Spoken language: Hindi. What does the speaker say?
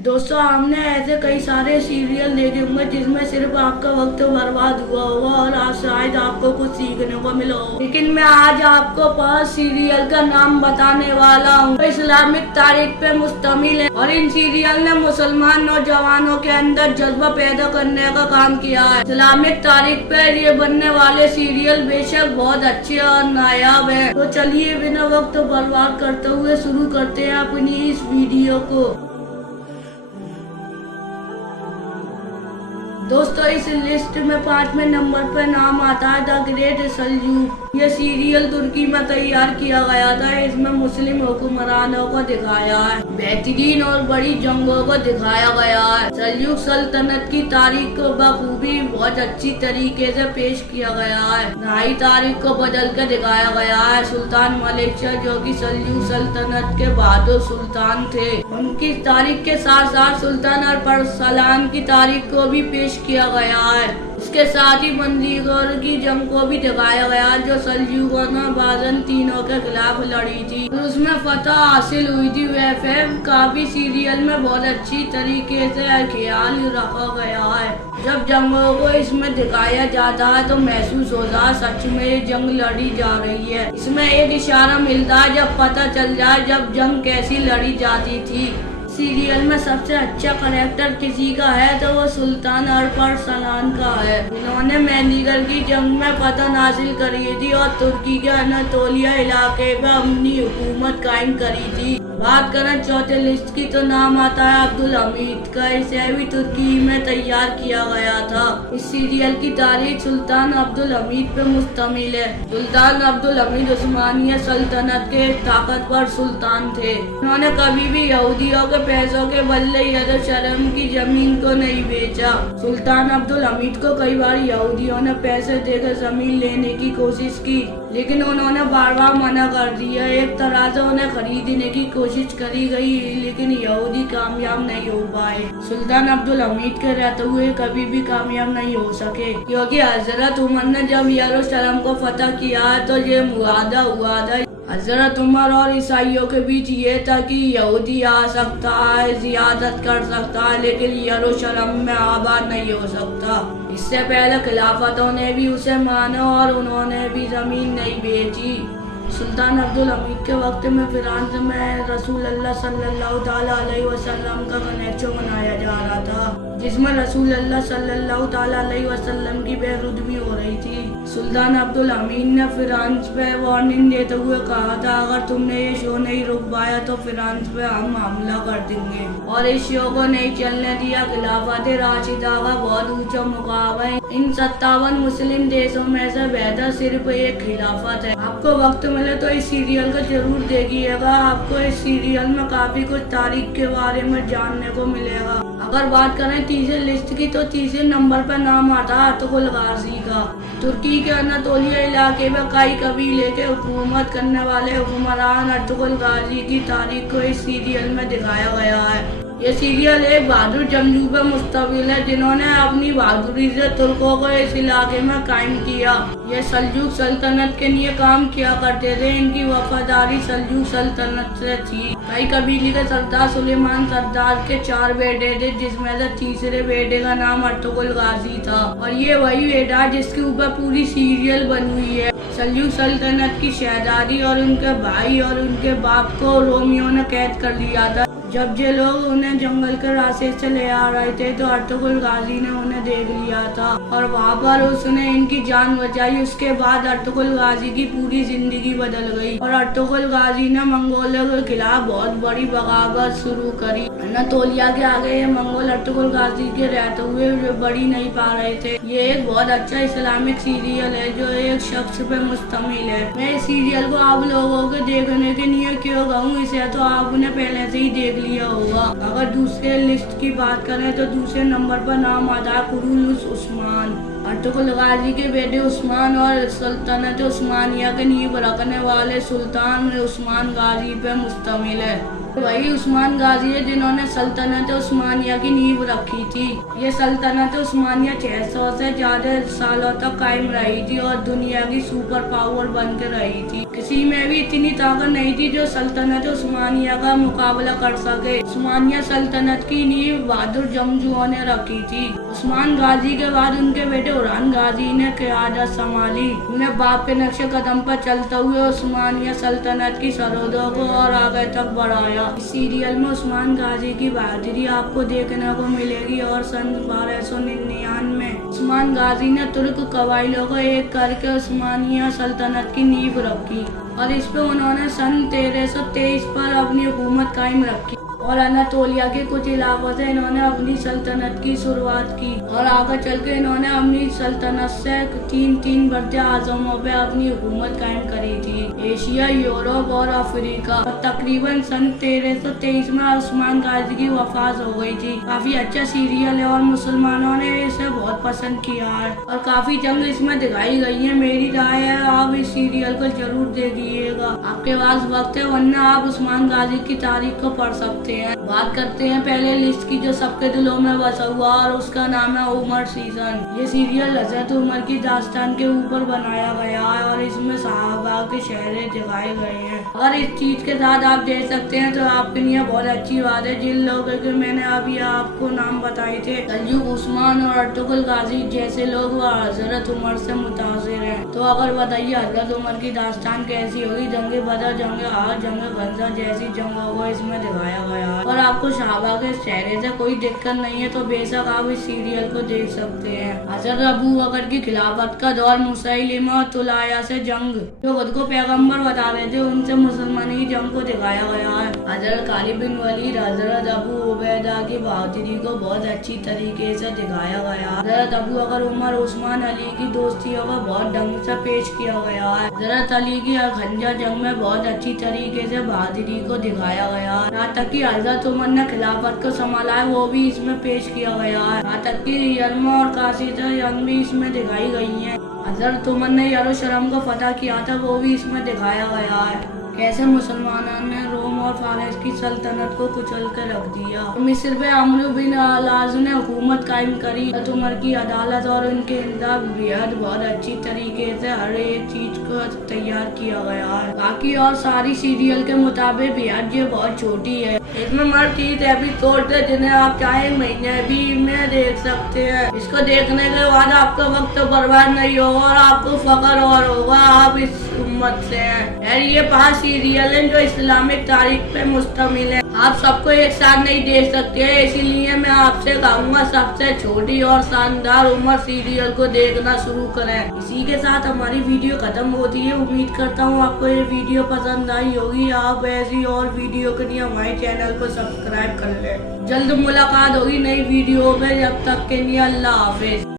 दोस्तों, हमने ऐसे कई सारे सीरियल देखे होंगे जिसमें सिर्फ आपका वक्त बर्बाद हुआ होगा और आज शायद आपको कुछ सीखने को मिला हो, लेकिन मैं आज आपको 5 सीरियल का नाम बताने वाला हूँ तो इस्लामिक तारीख पे मुश्तमिल है और इन सीरियल ने मुसलमान नौजवानों के अंदर जज्बा पैदा करने का काम किया है। इस्लामिक तारीख पे ये बनने वाले सीरियल बेशक बहुत अच्छे और नायाब है। तो चलिए बिना वक्त बर्बाद करते हुए शुरू करते हैं अपनी इस वीडियो को। दोस्तों, इस लिस्ट में 5वें नंबर पर नाम आता है द ग्रेट सल्जूक। ये सीरियल तुर्की में तैयार किया गया था। इसमें मुस्लिम हुक्मरानों को दिखाया है, बेहतरीन और बड़ी जंगों को दिखाया गया है। सल्जूक सल्तनत की तारीख को बखूबी बहुत अच्छी तरीके से पेश किया गया है। नई तारीख को बदल कर दिखाया गया है। सुल्तान मलिक शाह, जो कि सल्जूक सल्तनत के बहादुर सुल्तान थे, उनकी तारीख के साथ साथ सुल्तान अरसलान की तारीख को भी पेश किया गया है। इसके साथ ही मंदीगौर की जंग को भी दिखाया गया, जो सल्जूकों ने बाजन तीनों के खिलाफ लड़ी थी और उसमें फतह हासिल हुई थी। वैसे काफी सीरियल में बहुत अच्छी तरीके से ख्याल रखा गया है। जब जंगों को इसमें दिखाया जाता है तो महसूस होता है सच में ये जंग लड़ी जा रही है। इसमें एक इशारा मिलता है जब पता चल जाए जब जंग कैसी लड़ी जाती थी। सीरियल में सबसे अच्छा करेक्टर किसी का है तो वो सुल्तान अरसलान का है। इन्होंने मेंदिगर की जंग में फतह हासिल करी थी और तुर्की के अनातोलिया इलाके पर अपनी हुकूमत कायम करी थी। बात करें चौथे लिस्ट की तो नाम आता है अब्दुल हमीद का। इसे भी तुर्की में तैयार किया गया था। इस सीरियल की तारीख सुल्तान अब्दुल हमीद पे मुश्तमिल है। सुल्तान अब्दुल हमीद उस्मानिया सल्तनत के ताकतवर सुल्तान थे। उन्होंने कभी भी यहूदियों के पैसों के बदले यरूशलेम की जमीन को नहीं बेचा। सुल्तान अब्दुल हमीद को कई बार यहूदियों ने पैसे देकर जमीन लेने की कोशिश की, लेकिन उन्होंने बार बार मना कर दिया। एक तरह से उन्हें खरीदने की कोशिश करी गई, लेकिन यहूदी कामयाब नहीं हो पाए। सुल्तान अब्दुल हमीद के रहते हुए कभी भी कामयाब नहीं हो सके, क्योंकि हजरत उमर ने जब यरूशलेम को फतह किया तो ये मुआहदा हुआ था हजरत उमर और ईसाइयों के बीच ये था कि यहूदी आ सकता है, जियादत कर सकता है, लेकिन यरूशलेम में आबाद नहीं हो सकता। इससे पहले खिलाफतों ने भी उसे माना और उन्होंने भी जमीन नहीं बेची। सुल्तान अब्दुल हमीद के वक्त में फ्रांस में रसूल अल्लाह सल्लल्लाहु ताला अलैहि वसल्लम का गणेशो मनाया जा रहा था, जिसमें रसूल अल्लाह सल्लल्लाहु ताला अलैहि वसल्लम की बेरुदमी हो रही थी। सुल्तान अब्दुल हमीद ने फ्रांस पे वार्निंग देते हुए कहा था, अगर तुमने ये शो नहीं रुक पाया तो फ्रांस पे हम हमला कर देंगे, और इस शो को नहीं चलने दिया। खिलाफत राशिदा का बहुत ऊंचा मुकाम है। इन 57 मुस्लिम देशों में से बेहतर सिर्फ एक खिलाफत है। आपको वक्त मिले तो इस सीरियल को जरूर देखिएगा। आपको इस सीरियल में काफी कुछ तारीख के बारे में जानने को मिलेगा। अगर बात करें तीसरे लिस्ट की तो तीसरे नंबर पर नाम आता है अरतुगरुल गाजी का। तुर्की के अनातोलिया इलाके में कई कबीले के हुकूमत करने वाले हुक्मरान अरतुगरुल गाजी की तारीख को इस सीरियल में दिखाया गया है। ये सीरियल एक बहादुर जंगजू पर मुश्तमिल है, जिन्होंने अपनी बहादुरी से तुर्कों को इस इलाके में कायम किया। ये सल्जूक सल्तनत के लिए काम किया करते थे। इनकी वफादारी सल्जूक सल्तनत से थी। कई कबीले के सरदार सुलेमान सरदार के 4 बेटे थे, जिसमें से तीसरे बेटे का नाम अरतुगरुल गाजी था, और ये वही बेटा है जिसके ऊपर पूरी सीरियल बनी हुई है। सल्जूक सल्तनत की शहजादी और उनके भाई और उनके बाप को रोमियो ने कैद कर लिया था। जब ये लोग उन्हें जंगल के रास्ते से ले आ रहे थे तो अरतुगरुल गाजी ने उन्हें देख लिया था और वहाँ पर उसने इनकी जान बचाई। उसके बाद अरतुगरुल गाजी की पूरी जिंदगी बदल गई और अरतुगरुल गाजी ने मंगोलों के खिलाफ बहुत बड़ी बगावत शुरू करी। अनातोलिया के आगे ये मंगोल अरतुगरुल गाजी के रहते हुए बढ़ी नहीं पा रहे थे। ये एक बहुत अच्छा इस्लामिक सीरियल है जो एक शख्स पे मुश्तमिल है। मैं इस सीरियल को आप लोगों के देखने के लिए क्यों कहूँ, इसे तो आपने पहले से ही देख लिया होगा। अगर दूसरे लिस्ट की बात करें तो दूसरे नंबर पर नाम आता है कुरुलुस उस्मान। अरतुगरुल गाजी के बेटे उस्मान और सल्तनत उस्मानिया के नींव रखने वाले सुल्तान उस्मान गाजी पे मुश्तमिल है। वही उस्मान गाजी है जिन्होंने सल्तनत उस्मानिया की नींव रखी थी। ये सल्तनत उस्मानिया 600 से ज्यादा सालों तक कायम रही थी और दुनिया की सुपर पावर बन के रही थी। किसी में भी इतनी ताकत नहीं थी जो सल्तनत उस्मानिया का मुकाबला कर सके। उस्मानिया सल्तनत की नींव बहादुर जंगजुओं ने रखी थी। उस्मान गाजी के बाद उनके बेटे उरहान गाजी ने क़यादत संभाली। उन्हें बाप के नक्शे कदम पर चलते हुए उस्मानिया सल्तनत की सरहदों को और आगे तक बढ़ाया। इस सीरियल में उस्मान गाजी की बहादुरी आपको देखने को मिलेगी और सन 1299 में उस्मान गाजी ने तुर्क कबाइलों को एक करके उस्मानिया सल्तनत की नींव रखी और इस पे उन्होंने सन 1323 पर अपनी हुकूमत कायम रखी और अनातोलिया के कुछ इलाकों से इन्होंने अपनी सल्तनत की शुरुआत की और आगे चल के इन्होंने अपनी सल्तनत से तीन बड़े आज़मों पे अपनी हुकूमत कायम करी थी, एशिया, यूरोप और अफ्रीका। और तकरीबन सन 1323 में उस्मान गाजी की वफात हो गई थी। काफी अच्छा सीरियल है और मुसलमानों ने इसे बहुत पसंद किया है और काफी जंग इसमें दिखाई गई है। मेरी राय है आप इस सीरियल को जरूर देखिएगा। आपके पास वक्त है, वरना आप उस्मान गाजी की तारीख को पढ़ सकते हैं। बात करते हैं पहले लिस्ट की जो सबके दिलों में बसा हुआ और उसका नाम है उमर सीजन। ये सीरियल हजरत उमर की दास्तान के ऊपर बनाया गया है और इसमें सहाबा के चेहरे दिखाए गए हैं। अगर इस चीज के साथ आप देख सकते हैं तो आपके लिए बहुत अच्छी बात है। जिन लोगों के मैंने अभी आपको नाम बताए थे, सल्जूक, उस्मान और अर्तुगरुल गाजी जैसे लोग वो हजरत उमर से मुतासिर हैं। तो अगर बताइए हजरत उमर की दास्तान कैसी होगी। जंगे बदर, जंगे आहद, जंगे खंदर जैसी जंगों को इसमें दिखाया गया और आपको सहाबा के चेहरे से कोई दिक्कत नहीं है तो बेशक आप इस सीरियल को देख सकते हैं। हजरत अबू बकर की खिलाफत का दौर, मुसैलिमा और तुलाया से जंग, जो खुद को पैगंबर बता रहे थे, उनसे मुसलमानी जंग को दिखाया गया है। हजरत खालिद बिन वलीद, हजरत अबू उबैदा की बहादुरी को बहुत अच्छी तरीके से दिखाया गया। हजरत अबू बकर, उमर, उस्मान, अली की दोस्तियों को बहुत ढंग से पेश किया गया है। हजरत अली की खंजर जंग में बहुत अच्छी तरीके से बहादुरी को दिखाया गया है। यहाँ तक कि हजरत उमर ने खिलाफत को संभाला है वो भी इसमें पेश किया गया है। यहाँ तक कि यरमा और कासिदा जंग भी इसमें दिखाई गई है। हजरत उमर ने यरूशलेम को फतह किया था वो भी इसमें दिखाया गया है। कैसे मुसलमानों ने रोम और फारस की सल्तनत को कुचल कर रख दिया। मिस्र पे अमर बिन अल-आस ने हुकूमत कायम करी। हजरत उमर की अदालत और उनके इंतजाम बेहद बहुत अच्छी तरीके से हर एक चीज को तैयार किया गया है। बाकी और सारी सीरियल के मुताबिक बेहद ये बहुत छोटी है। इसमें मर 30 एपिसोड है जिन्हें आप चाहे एक महीने भी में देख सकते हैं। इसको देखने के बाद आपका वक्त बर्बाद नहीं होगा और आपको फख्र और होगा आप इस उम्मत से हैं। यार ये 5 सीरियल हैं जो इस्लामिक तारीख पे मुश्तमिल है। आप सबको एक साथ नहीं देख सकते हैं, इसीलिए मैं आपसे कहूँगा सबसे छोटी और शानदार उमर सीरियल को देखना शुरू करें। इसी के साथ हमारी वीडियो खत्म होती है। उम्मीद करता हूँ आपको ये वीडियो पसंद आई होगी। आप ऐसी और वीडियो के लिए हमारे चैनल को सब्सक्राइब कर लें। जल्द मुलाकात होगी नई वीडियो में, जब तक के लिए अल्लाह हाफिज।